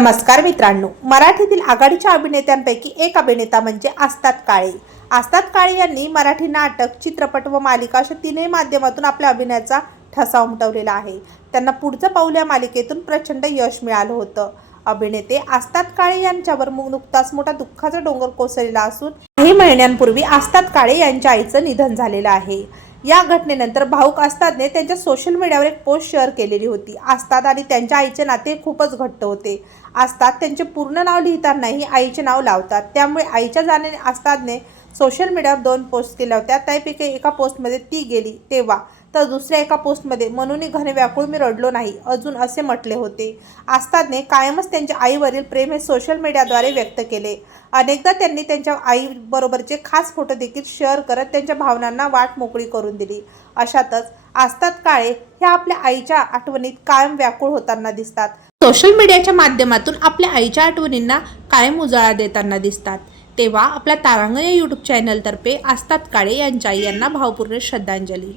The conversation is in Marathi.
नमस्कार मित्रांनो मराठीतील आघाडीच्या अभिनेत्यांपैकी एक अभिनेता म्हणजे आस्तात काळे. आस्तात काळे यांनी मराठी नाटक चित्रपट व मालिका अशा तीनही माध्यमातून आपल्या अभिनयाचा ठसा उमटवलेला आहे. त्यांना पुढचं पाऊल या मालिकेतून प्रचंड यश मिळालं होतं. अभिनेते आस्तात काळे यांच्यावर नुकताच मोठा दुःखाचा डोंगर कोसळलेला असून काही महिन्यांपूर्वी आस्ताद काळे यांच्या आईचं निधन झालेलं आहे. या घटनेनंतर भाऊक आस्तादने त्यांच्या सोशल मीडियावर एक पोस्ट शेअर केलेली होती. आस्ताद आणि त्यांच्या आईचे नाते खूपच घट्ट होते. आस्ताद त्यांचे पूर्ण नाव लिहितानाही आईचे नाव लावतात. त्यामुळे आईच्या जाण्याने आस्तादने सोशल मीडियावर दोन पोस्ट केल्या होत्या. त्यापैकी एका पोस्टमध्ये ती गेली तेव्हा. तर दुसऱ्या एका पोस्टमध्ये म्हणूनही घन व्याकुळ मी रडलो नाही अजून असे म्हटले होते. आस्तादने कायमच त्यांच्या आईवरील प्रेम हे सोशल मीडियाद्वारे व्यक्त केले. अनेकदा त्यांनी त्यांच्या आईबरोबरचे खास फोटो देखील शेअर करत त्यांच्या भावनांना वाट मोकळी करून दिली. अशातच आस्ताद काळे ह्या आपल्या आईच्या आठवणीत कायम व्याकुळ होताना दिसतात. सोशल मीडियाच्या माध्यमातून आपल्या आईच्या आठवणींना कायम उजाळा देताना दिसतात. तेव्हा आपल्या तारांगण या यूट्यूब चॅनलतर्फे आस्तात काळे यांच्या आई यांना भावपूर्ण श्रद्धांजली.